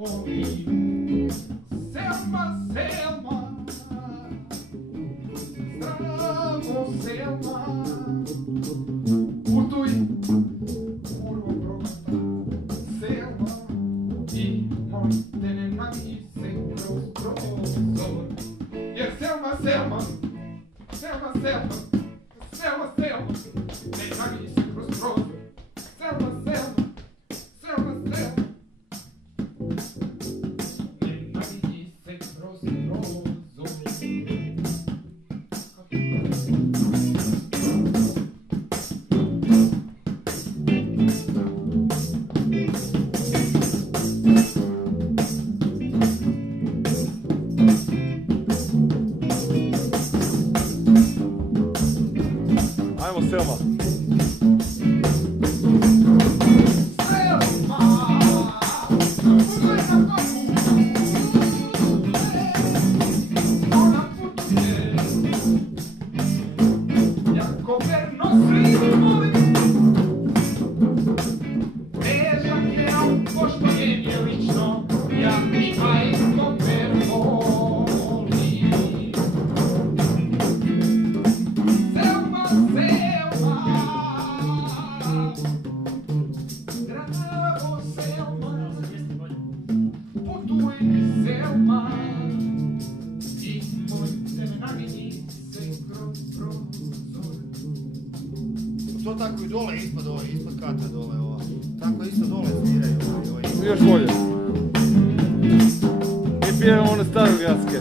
volim. Selma, Selma, zdravo Selma, putuj kurvo prosta, Selma, i mojte ne navise kroz prozor. Jer Selma, Selma, Selma, Selma, Selma, Selma, ne navise kroz prozor. Selma, Selma, Selma, Selma, ne navise kroz prozor. Ajmo Selma. To tako i dole, ispod kata dole ova. Tako isto dole sviraju ovaj. Još bolje. Mi pijemo one starogradske.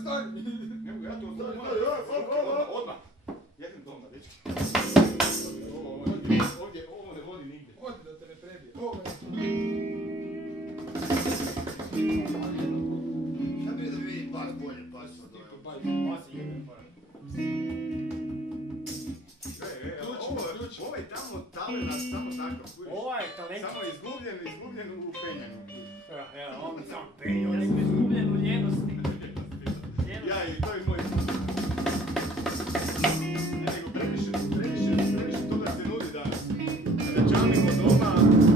Stani! Ne mogu ja to odmah. Jedem doma, dečki. Ovo ne vodi nigdje. Odi da te ne prebije. Šta bi da vidi pas bolje, pas od ove. Pas je jedan par. Ovaj tamo talent samo takav kuriš. Ovaj talent. Samo izgubljen u penjanju. On sam penju, nek mi izgubljen u ljenosti. Ja i to je moj. Ne nego previše toga se nudi danas. Kada čamimo doma,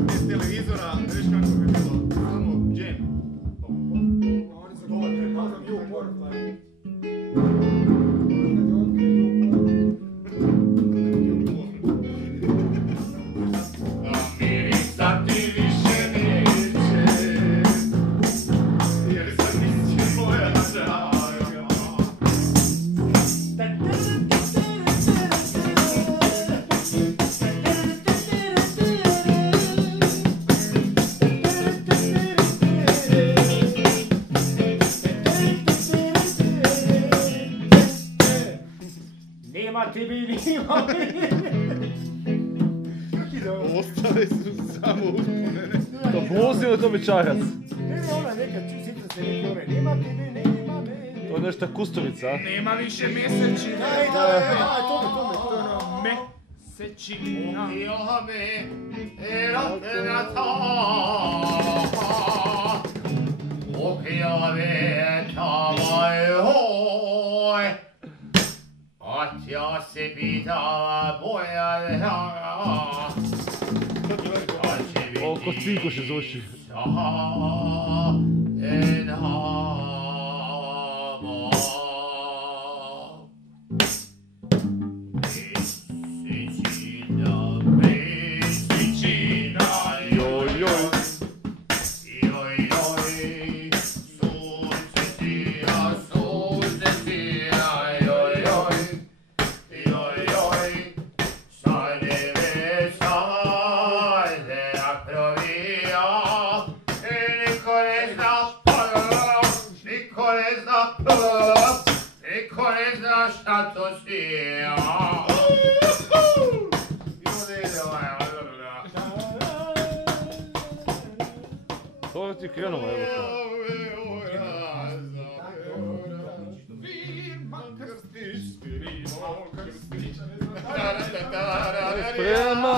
bez televizora, već kako bi bilo, samo džem. Oni su dovoljno prepazam i u poru. Ostale su samo uspomene. To blues ili to bi čarac? Ne, ona neka, sjeća se neki ove, nema tebe, nema me. To je nešto kustovica, a? Nema više mjesečina. Tome, to je ono mesečina. Ila me, na ta. Okija me, tavaj hoj. Att jag se pitala boja Oko cikuše zvuči. Me krenulo, evo to. Sprema!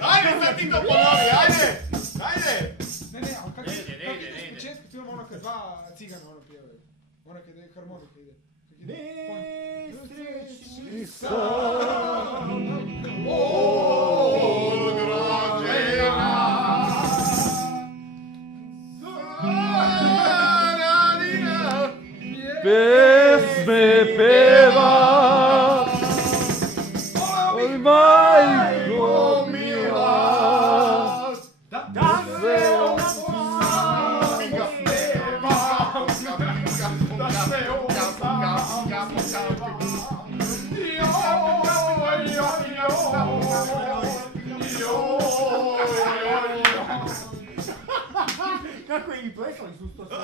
Ajde sad ti to ponovi, ajde! Ajde! Ne, ali kako Ne ide. u početku filma ono kad dva cigana ono pjevaju. Ono kad je harmonika ide. I sam pesme peva, oj majko mila, da se Kako je i plesali su to sve?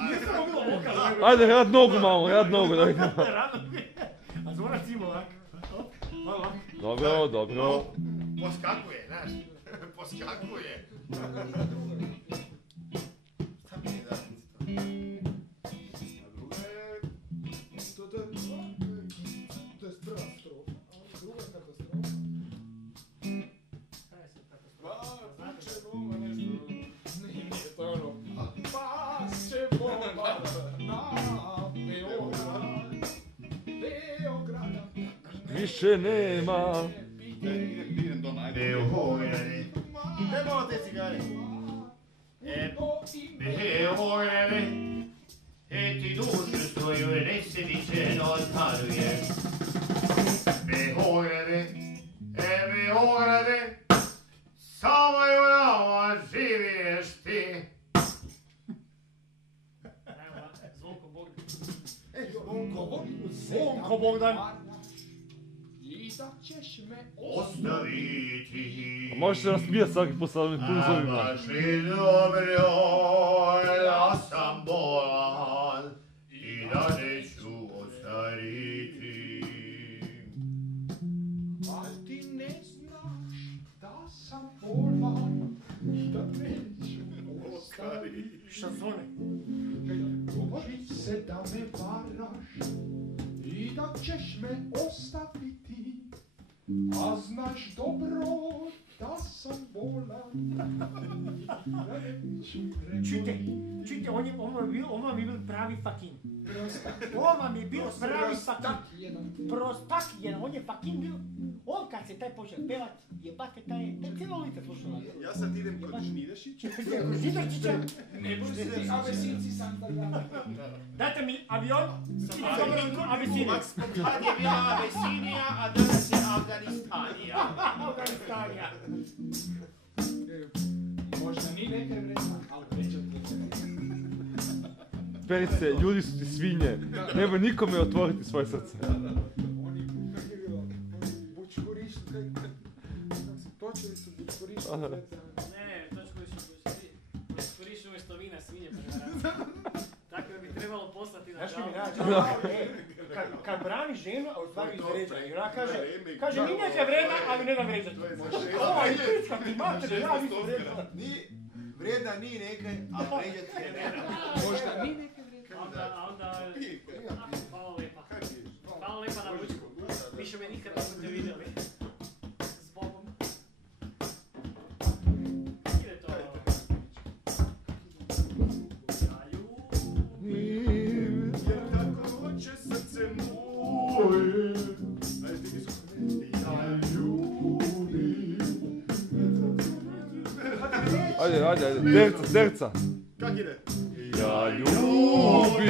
Nije samo bilo vokal. Ajde, rad nogu malo, rad nogu da vidimo. A zvona cimo ovako. Malo. Dobro, dobro. Poskakuje, znaš. Poskakuje. Šta mi je da? To je prva strofa, a druga katastrofa. Nije, to je ono. Pašće bomba na Beograda. Više nema. Idem doma, ajde. Beograde. Daj malo te cigare. Beograde. Ti dušu svoju nesebičeno odparuješ. Beograde. Beograde. Samo i u nama živiješ ti. Zvonko Bogdan. I da ćeš me Ostaviti. Možeš se nasmijati svaki put sa ovim pulzovima. Amaš li dobro da sam bolan i da neću ostariti. A ti ne znaš da sam bolan i da neću ostaviti. Šta zvone? Govori se da me varaš i da ćeš me ostaviti, a znaš dobro da sam bolan i da neću Čujte, on vam je bil pravi fakin. On vam je bil pravi fakin. Prostak jedan, on je fakin bil. On kad se taj počeo pevat, jebate taj je cijelo lice slušala. Ja sad idem kod Žnidešića. Žnidarčića, Ne budi se ti avesinci sam da dam. dajte mi avion, idem Abesiniju. Kad je bila Abesinija, a danas je Afganistanija. Afganistanija. Možda ni neke vremena, ali pričat ti. Perice, ljudi su ti svinje. Nemoj nikome otvoriti svoje srce. Oni, kako je bilo, oni bučkurišli, kako se točili su bučkurišli. Ne, točkuriš umjesto vina svinje prevarati. Tako da bi trebalo poslati na Znaš li mi žalbu. nađe, kad brani ženu, a u stvari izvređa. I ona kaže, ni neke vremena, ali ne da vređati. Ova je prska ti mater, ja nisam vređala. Ni vreda, ni nekaj, a pređet je vreda. Možda ni neke vremena. Onda, hvala lijepa. Hvala lijepa na ručku. Više me nikad nismo te vidjeli. S Bogom. Ide to. Jer tako hoće srce moje. Ajde ti mi su. Ja ljubim. Ajde, terca. Kak ide? Ja ljubim.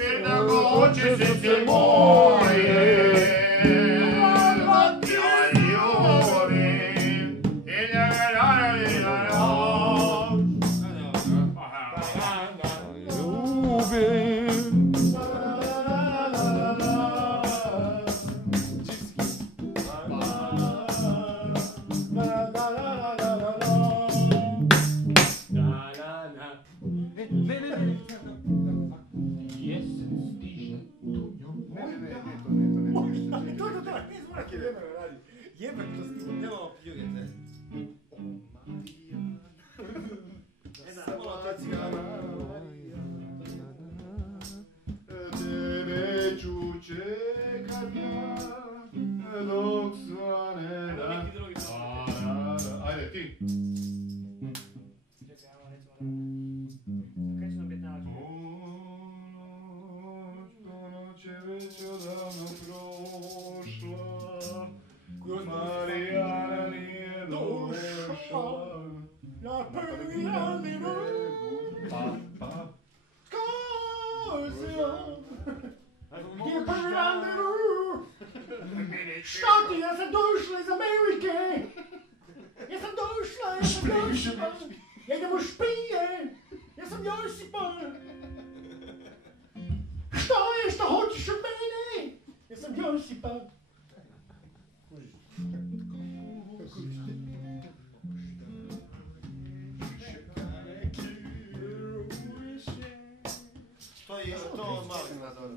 Jer tako hoće srce moje. Ja ljubim. dalje. Jebem to s tim, nemamo pljujete. Samo na te cigare. Tebe ću čekat ja, dok svane dan. Neki drugi. Ajde ti. Čekaj, ajmo recimo kaj će nam biti najvažnije? Ponoć je već odavno prošla, Marijana nije došla. Na prvi randevu. Pa. Gdje je prvi randevu? Šta ti, ja sam došla iz Amerike! Ja sam došla! Ja idem u špije! Ja sam Josipa! Što je, što hoćeš od mene? Ja sam Josipa! To je to mali nazor.